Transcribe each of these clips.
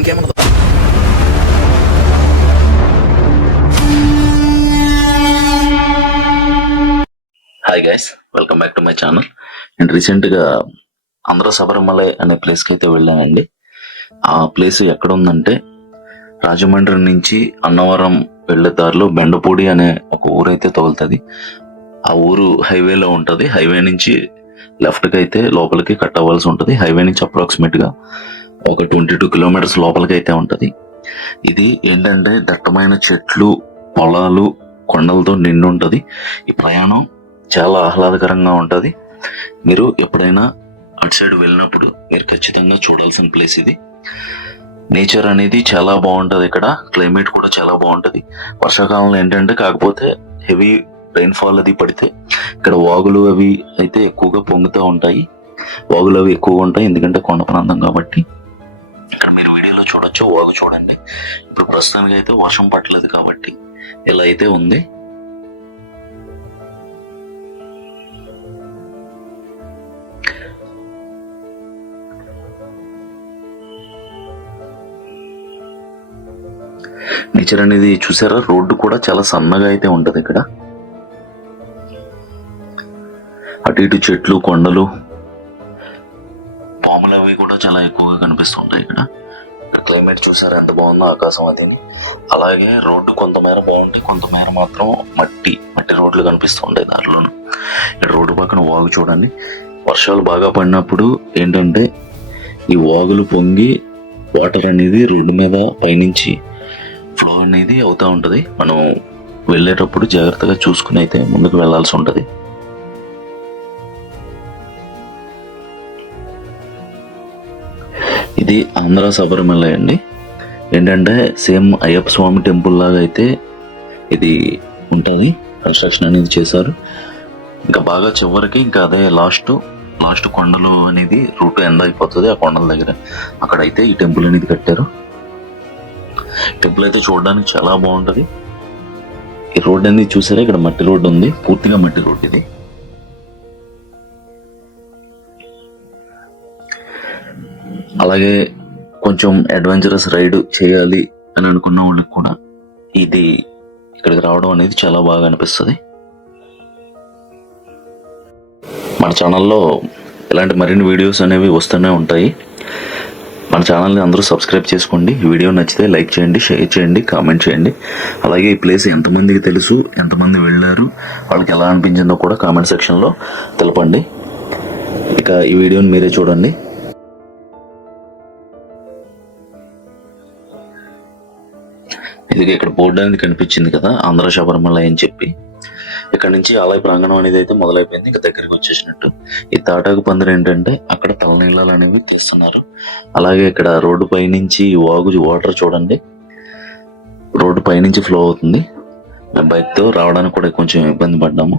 ఇంకేమన్నా. Hi guys, welcome back to my channel. నేను రీసెంట్గా ఆంధ్ర శబరిమలై అనే ప్లేస్కి అయితే వెళ్ళానండి. ఆ ప్లేస్ ఎక్కడ ఉందంటే రాజమండ్రి నుంచి అన్నవరం వెళ్ళే దారిలో బెండపూడి అనే ఒక ఊరైతే తగులుతుంది. ఆ ఊరు హైవేలో ఉంటుంది. హైవే నుంచి లెఫ్ట్కి అయితే లోపలికి కట్ అవ్వాల్సి ఉంటుంది. హైవే నుంచి అప్రాక్సిమేట్గా ఒక 22 కిలోమీటర్స్ లోపలికి అయితే ఉంటుంది. ఇది ఏంటంటే దట్టమైన చెట్లు, పొలాలు, కొండలతో నిండి ఉంటుంది. ఈ ప్రయాణం చాలా ఆహ్లాదకరంగా ఉంటుంది. మీరు ఎప్పుడైనా అటు సైడ్ వెళ్ళినప్పుడు మీరు ఖచ్చితంగా చూడాల్సిన ప్లేస్ ఇది. నేచర్ అనేది చాలా బాగుంటుంది. ఇక్కడ క్లైమేట్ కూడా చాలా బాగుంటుంది. వర్షాకాలంలో ఏంటంటే కాకపోతే హెవీ రైన్ఫాల్ అది పడితే ఇక్కడ వాగులు అవి అయితే ఎక్కువగా పొంగుతూ ఉంటాయి. వాగులు అవి ఎక్కువగా ఉంటాయి ఎందుకంటే కొండ ప్రాంతం కాబట్టి. ఇక్కడ మీరు వీడియోలో చూడొచ్చు, వాగు చూడండి. ఇప్పుడు ప్రస్తుతానికి అయితే వర్షం పట్టలేదు కాబట్టి ఇలా అయితే ఉంది. నేచర్ అనేది చూసారా, రోడ్డు కూడా చాలా సన్నగా అయితే ఉంటది. ఇక్కడ అటు ఇటు చెట్లు, కొండలు, పాములు అవి కూడా చాలా ఎక్కువగా కనిపిస్తుంటాయి. ఇక్కడ క్లైమేట్ చూసారా ఎంత బాగుందో, ఆకాశం అది. అలాగే రోడ్డు కొంతమేర బాగుంటాయి, కొంతమేర మాత్రం మట్టి రోడ్లు కనిపిస్తుంటాయి దారిలోను. ఇక్కడ రోడ్డు పక్కన వాగు చూడండి. వర్షాలు బాగా పడినప్పుడు ఏంటంటే ఈ వాగులు పొంగి వాటర్ అనేది రోడ్డు మీద పైనుంచి ఫ్లో అనేది అవుతూ ఉంటుంది. మనం వెళ్ళేటప్పుడు జాగ్రత్తగా చూసుకుని అయితే ముందుకు వెళ్లాల్సి ఉంటుంది. ఇది ఆంధ్ర శబరిమలై అండి. ఏంటంటే సేమ్ అయ్యప్ప స్వామి టెంపుల్ లాగా అయితే ఇది ఉంటుంది. కన్స్ట్రక్షన్ అనేది చేశారు. ఇంకా బాగా చివరికి ఇంకా అదే లాస్ట్ కొండలు అనేది రూట్ ఎండ్ అయిపోతుంది. ఆ కొండల దగ్గర అక్కడైతే ఈ టెంపుల్ అనేది కట్టారు. టెంపుల్ అయితే చూడడానికి చాలా బాగుంటది. ఈ రోడ్ అనేది చూసారా, ఇక్కడ మట్టి రోడ్డు ఉంది, పూర్తిగా మట్టి రోడ్ ఇది. అలాగే కొంచెం అడ్వెంచరస్ రైడ్ చేయాలి అని అనుకున్న వాళ్ళకి కూడా ఇది ఇక్కడికి రావడం అనేది చాలా బాగా అనిపిస్తుంది. మన ఛానల్లో ఇలాంటి మరిన్ని వీడియోస్ అనేవి వస్తూనే ఉంటాయి. మన ఛానల్ని అందరూ సబ్స్క్రైబ్ చేసుకోండి. ఈ వీడియో నచ్చితే లైక్ చేయండి, షేర్ చేయండి, కామెంట్ చేయండి. అలాగే ఈ ప్లేస్ ఎంతమందికి తెలుసు, ఎంతమంది వెళ్ళారు, వాళ్ళకి ఎలా అనిపించిందో కూడా కామెంట్ సెక్షన్లో తెలపండి. ఇక ఈ వీడియోని మీరే చూడండి. ఇది ఇక్కడ బోర్డు అనేది కనిపించింది కదా, ఆంధ్ర శబరిమలై అని చెప్పి. ఇక్కడ నుంచి ఆలయ ప్రాంగణం అనేది అయితే మొదలైపోయింది, ఇంకా దగ్గరికి వచ్చేసినట్టు. ఈ తాటాకు పందిరి ఏంటంటే అక్కడ తలనీళ్ళలు అనేవి తీస్తున్నారు. అలాగే ఇక్కడ రోడ్డు పైనుంచి వాగు వాటర్ చూడండి, రోడ్డు పైనుంచి ఫ్లో అవుతుంది. మేము బైక్ తో రావడానికి కూడా కొంచెం ఇబ్బంది పడ్డాము.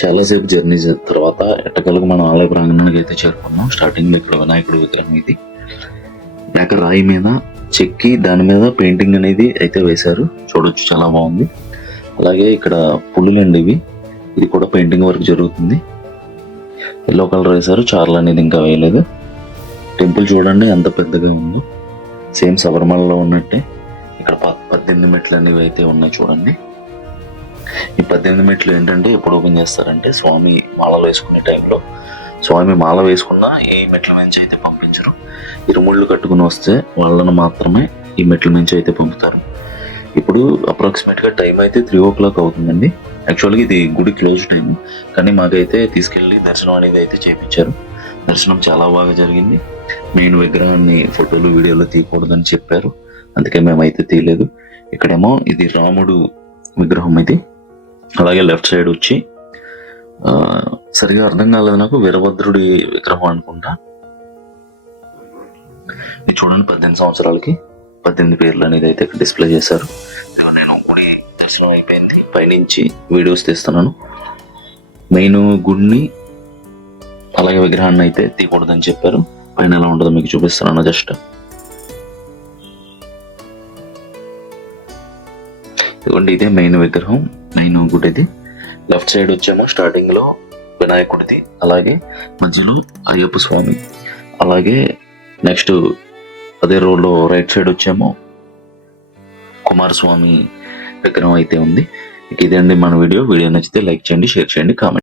చాలాసేపు జర్నీ తర్వాత ఎట్టకలకు మనం ఆలయ ప్రాంగణానికి అయితే చేరుకున్నాం. స్టార్టింగ్ లో ఇక్కడ వినాయకుడు విగ్రహం ఇది మేక రాయి మీద చెక్కి దాని మీద పెయింటింగ్ అనేది అయితే వేశారు. చూడొచ్చు, చాలా బాగుంది. అలాగే ఇక్కడ పులులండి ఇవి, ఇది కూడా పెయింటింగ్ వర్క్ జరుగుతుంది. ఎల్లో కలర్ వేశారు, చార్లు అనేది ఇంకా వేయలేదు. టెంపుల్ చూడండి ఎంత పెద్దగా ఉందో, సేమ్ శబరిమలలో ఉన్నట్టే. ఇక్కడ 18 మెట్లు అనేవి అయితే ఉన్నాయి చూడండి. ఈ 18 మెట్లు ఏంటంటే ఎప్పుడు ఓపెన్ చేస్తారంటే స్వామి మాలలు వేసుకునే టైంలో. స్వామి మాల వేసుకున్న ఏ మెట్ల నుంచి అయితే పంపించరు. ఇరుముళ్ళు కట్టుకుని వస్తే వాళ్ళను మాత్రమే ఈ మెట్ల నుంచి అయితే పంపుతారు. ఇప్పుడు అప్రాక్సిమేట్ గా టైం అయితే 3 o'clock అవుతుందండి. యాక్చువల్గా ఇది గుడి క్లోజ్ టైం, కానీ మాకైతే తీసుకెళ్లి దర్శనం అనేది అయితే చేయించారు. దర్శనం చాలా బాగా జరిగింది. మెయిన్ విగ్రహాన్ని ఫోటోలు వీడియోలు తీయకూడదని చెప్పారు, అందుకే మేమైతే తీయలేదు. ఇక్కడేమో ఇది రాముడు విగ్రహం ఇది. అలాగే లెఫ్ట్ సైడ్ వచ్చి సరిగా అర్థం కాలేదు నాకు, వీరభద్రుడి విగ్రహం అనుకుంటా. ఇది చూడండి 18 సంవత్సరాలకి 18 పేర్లు అనేది అయితే ఇక్కడ డిస్ప్లే చేశారు. నేను గుడి దర్శనం అయిపోయింది, పైనుంచి వీడియోస్ తీస్తున్నాను. మెయిన్ గుడిని అలాగే విగ్రహాన్ని అయితే తీయకూడదని చెప్పారు. పైన ఎలా ఉంటుందో మీకు చూపిస్తున్నాను. జస్ట్ ఇదిగోండి, ఇదే మెయిన్ విగ్రహం, మెయిన్ గుడి. ఇది లెఫ్ట్ సైడ్ వచ్చేమో స్టార్టింగ్ లో వినాయకుడిది, అలాగే మధ్యలో అయ్యప్ప స్వామి, అలాగే నెక్స్ట్ అదే రోడ్లో రైట్ సైడ్ వచ్చేమో కుమారస్వామి విగ్రహం అయితే ఉంది. ఇదండి మన వీడియో నచ్చితే లైక్ చేయండి, షేర్ చేయండి, కామెంట్